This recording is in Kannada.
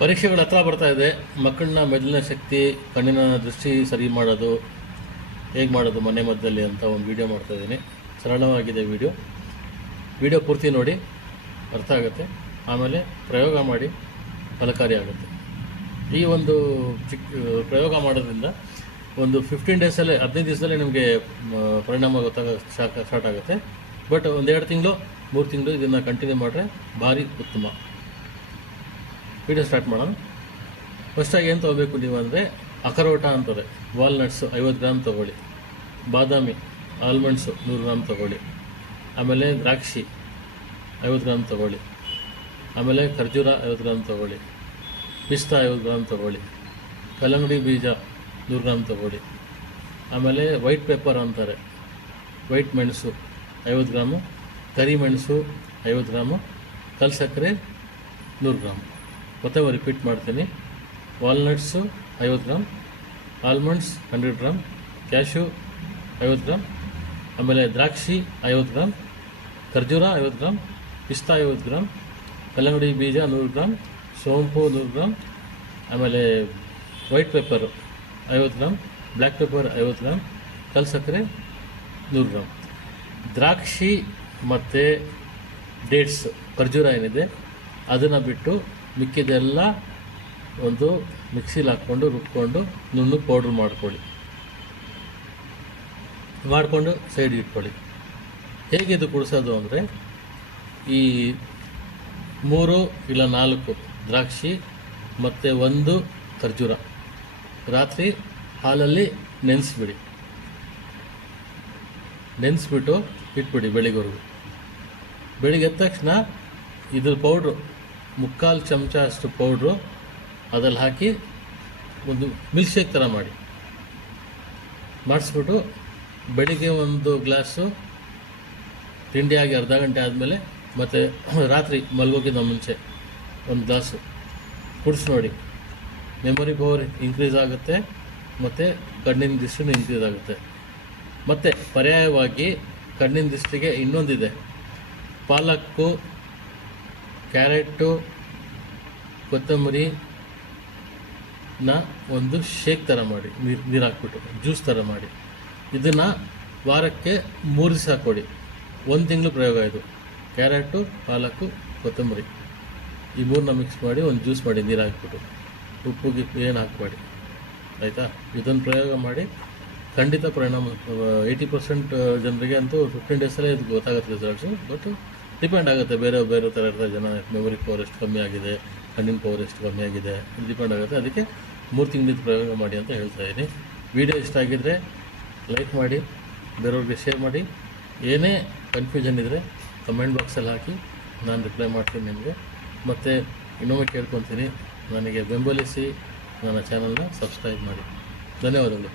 ಪರೀಕ್ಷೆಗಳು ಹತ್ರ ಬರ್ತಾ ಇದೆ. ಮಕ್ಕಳನ್ನ ಮೆದುಳಿನ ಶಕ್ತಿ, ಕಣ್ಣಿನ ದೃಷ್ಟಿ ಸರಿ ಮಾಡೋದು ಹೇಗೆ ಮಾಡೋದು ಮನೆ ಮದ್ದಲ್ಲಿ ಅಂತ ಒಂದು ವಿಡಿಯೋ ಮಾಡ್ತಾಯಿದ್ದೀನಿ. ಸರಳವಾಗಿದೆ ವಿಡಿಯೋ ಪೂರ್ತಿ ನೋಡಿ, ಅರ್ಥ ಆಗುತ್ತೆ. ಆಮೇಲೆ ಪ್ರಯೋಗ ಮಾಡಿ, ಫಲಕಾರಿ ಆಗುತ್ತೆ. ಈ ಒಂದು ಪ್ರಯೋಗ ಮಾಡೋದ್ರಿಂದ ಒಂದು 15 ಡೇಸಲ್ಲೇ, 15 ದಿವಸದಲ್ಲೇ ನಿಮಗೆ ಪರಿಣಾಮ ಸ್ಟಾರ್ಟ್ ಆಗುತ್ತೆ. ಬಟ್ 1-2 ತಿಂಗಳು 3 ತಿಂಗಳು ಇದನ್ನು ಕಂಟಿನ್ಯೂ ಮಾಡಿದ್ರೆ ಭಾರಿ ಉತ್ತಮ. ವಿಡಿಯೋ ಸ್ಟಾರ್ಟ್ ಮಾಡೋಣ. ಫಸ್ಟಾಗಿ ಏನು ತೊಗೋಬೇಕು ನೀವು ಅಂದರೆ, ಅಖರೋಟ ಅಂತಾರೆ, ವಾಲ್ನಟ್ಸು 50 ಗ್ರಾಮ್ ತೊಗೊಳ್ಳಿ, ಬಾದಾಮಿ ಆಲ್ಮಂಡ್ಸು 100 ಗ್ರಾಮ್ ತೊಗೊಳ್ಳಿ, ಆಮೇಲೆ ದ್ರಾಕ್ಷಿ 50 ಗ್ರಾಮ್ ತೊಗೊಳ್ಳಿ, ಆಮೇಲೆ ಖರ್ಜೂರ 50 ಗ್ರಾಮ್ ತೊಗೊಳ್ಳಿ, ಪಿಸ್ತಾ 50 ಗ್ರಾಮ್ ತೊಗೊಳ್ಳಿ, ಕಲ್ಲಂಗಡಿ ಬೀಜ 100 ಗ್ರಾಮ್ ತೊಗೊಳ್ಳಿ, ಆಮೇಲೆ ವೈಟ್ ಪೆಪ್ಪರ್ ಅಂತಾರೆ, ವೈಟ್ ಮೆಣಸು 50 ಗ್ರಾಮು, ಕರಿ ಮೆಣಸು 50 ಗ್ರಾಮು, ಕಲ್ ಸಕ್ಕರೆ 100 ಗ್ರಾಮ್. ಮತ್ತೆ ರಿಪೀಟ್ ಮಾಡ್ತೀನಿ. Walnuts 50 gram, almonds 100 gram, cashew 50 gram, ಆಮೇಲೆ ದ್ರಾಕ್ಷಿ 50 ಗ್ರಾಮ್, ಖರ್ಜೂರ 50 ಗ್ರಾಮ್, ಪಿಸ್ತಾ 50 ಗ್ರಾಮ್, ಕಲ್ಲಂಗಡಿ ಬೀಜ 100 ಗ್ರಾಮ್, ಸೋಂಪು 100 ಗ್ರಾಮ್, ಆಮೇಲೆ white pepper 50 gram, black pepper 50 gram, ಕಲ್ ಸಕ್ಕರೆ 100 ಗ್ರಾಮ್. ದ್ರಾಕ್ಷಿ ಮತ್ತು ಡೇಟ್ಸ್, ಖರ್ಜೂರ ಏನಿದೆ ಅದನ್ನು ಬಿಟ್ಟು ಮಿಕ್ಕಿದೆಲ್ಲ ಒಂದು ಮಿಕ್ಸಿಲಿ ಹಾಕ್ಕೊಂಡು ರುಬ್ಕೊಂಡು ನುಣ್ಣಗೆ ಪೌಡ್ರ್ ಮಾಡಿಕೊಂಡು ಸೈಡ್ಗೆ ಇಟ್ಕೊಳ್ಳಿ. ಹೇಗಿದು ಕುಡಿಸೋದು ಅಂದರೆ, ಈ 3 ಇಲ್ಲ 4 ದ್ರಾಕ್ಷಿ ಮತ್ತು 1 ಖರ್ಜೂರ ರಾತ್ರಿ ಹಾಲಲ್ಲಿ ನೆನೆಸ್ಬಿಟ್ಟು ಇಟ್ಬಿಡಿ ಬೆಳಿಗ್ಗೆವರೆಗೂ. ಬೆಳಿಗ್ಗೆ ಎದ್ದ ತಕ್ಷಣ ಇದ್ರ ಪೌಡ್ರು 3/4 ಚಮಚ ಅಷ್ಟು ಪೌಡ್ರು ಅದ್ರಲ್ಲಿ ಹಾಕಿ ಒಂದು ಮಿಲ್ಕ್ ಶೇಕ್ ಥರ ಮಾಡಿಸ್ಬಿಟ್ಟು ಬೆಳಿಗ್ಗೆ 1 ಗ್ಲಾಸು ತಿಂಡಿಯಾಗಿ ಅರ್ಧ ಗಂಟೆ ಆದಮೇಲೆ, ಮತ್ತು ರಾತ್ರಿ ಮಲಗೋಕ್ಕಿಂತ ಮುಂಚೆ 1 ಗ್ಲಾಸು ಕುಡಿಸಿ ನೋಡಿ. ಮೆಮೊರಿ ಪವರ್ ಇನ್ಕ್ರೀಸ್ ಆಗುತ್ತೆ ಮತ್ತು ಕಣ್ಣಿನ ದೃಷ್ಟಿನೂ ಇನ್ಕ್ರೀಸ್ ಆಗುತ್ತೆ. ಮತ್ತು ಪರ್ಯಾಯವಾಗಿ ಕಣ್ಣಿನ ದೃಷ್ಟಿಗೆ ಇನ್ನೊಂದಿದೆ, ಪಾಲಕ್ಕು, ಕ್ಯಾರೆಟು, ಕೊತ್ತಂಬರಿನ ಒಂದು ಶೇಕ್ ಥರ ಮಾಡಿ, ನೀರು ಹಾಕ್ಬಿಟ್ಟು ಜ್ಯೂಸ್ ಥರ ಮಾಡಿ, ಇದನ್ನು ವಾರಕ್ಕೆ 3 ದಿವಸ ಕೊಡಿ. 1 ತಿಂಗಳು ಪ್ರಯೋಗ ಇದು. ಕ್ಯಾರೆಟು, ಪಾಲಕ್ಕು, ಕೊತ್ತಂಬರಿ ಈ 3ನ ಮಿಕ್ಸ್ ಮಾಡಿ ಒಂದು ಜ್ಯೂಸ್ ಮಾಡಿ, ನೀರು ಹಾಕ್ಬಿಟ್ಟು, ಉಪ್ಪು ಗಿಪ್ಪು ಏನು ಹಾಕಬೇಡಿ, ಆಯಿತಾ? ಇದನ್ನು ಪ್ರಯೋಗ ಮಾಡಿ, ಖಂಡಿತ ಪರಿಣಾಮ. 80% ಜನರಿಗೆ ಅಂತೂ 15 ಡೇಸಲ್ಲೇ ಇದು ಗೊತ್ತಾಗುತ್ತೆ ರಿಸಲ್ಟ್ಸು. ಬಟ್ ಡಿಪೆಂಡ್ ಆಗುತ್ತೆ, ಬೇರೆ ಥರ ಇರ್ತಾರೆ ಜನ. ಮೆಮೊರಿ ಪವರ್ ಎಷ್ಟು ಕಮ್ಮಿ ಆಗಿದೆ, ಕಣ್ಣಿನ ಪವರ್ ಎಷ್ಟು ಕಮ್ಮಿ ಆಗಿದೆ, ಡಿಪೆಂಡ್ ಆಗುತ್ತೆ. ಅದಕ್ಕೆ 3 ತಿಂಗಳಿದ್ದು ಪ್ರಯೋಗ ಮಾಡಿ ಅಂತ ಹೇಳ್ತಾಯಿದ್ದೀನಿ. ವಿಡಿಯೋ ಇಷ್ಟ ಆಗಿದ್ದರೆ ಲೈಕ್ ಮಾಡಿ, ಬೇರೆಯವ್ರಿಗೆ ಶೇರ್ ಮಾಡಿ. ಏನೇ ಕನ್ಫ್ಯೂಷನ್ ಇದ್ದರೆ ಕಮೆಂಟ್ ಬಾಕ್ಸಲ್ಲಿ ಹಾಕಿ, ನಾನು ರಿಪ್ಲೈ ಮಾಡ್ತೀನಿ ನಿಮಗೆ. ಮತ್ತು ಇನ್ನೊಮ್ಮೆ ಕೇಳ್ಕೊತೀನಿ, ನನಗೆ ಬೆಂಬಲಿಸಿ ನನ್ನ ಚಾನಲ್ನ ಸಬ್ಸ್ಕ್ರೈಬ್ ಮಾಡಿ. ಧನ್ಯವಾದಗಳು.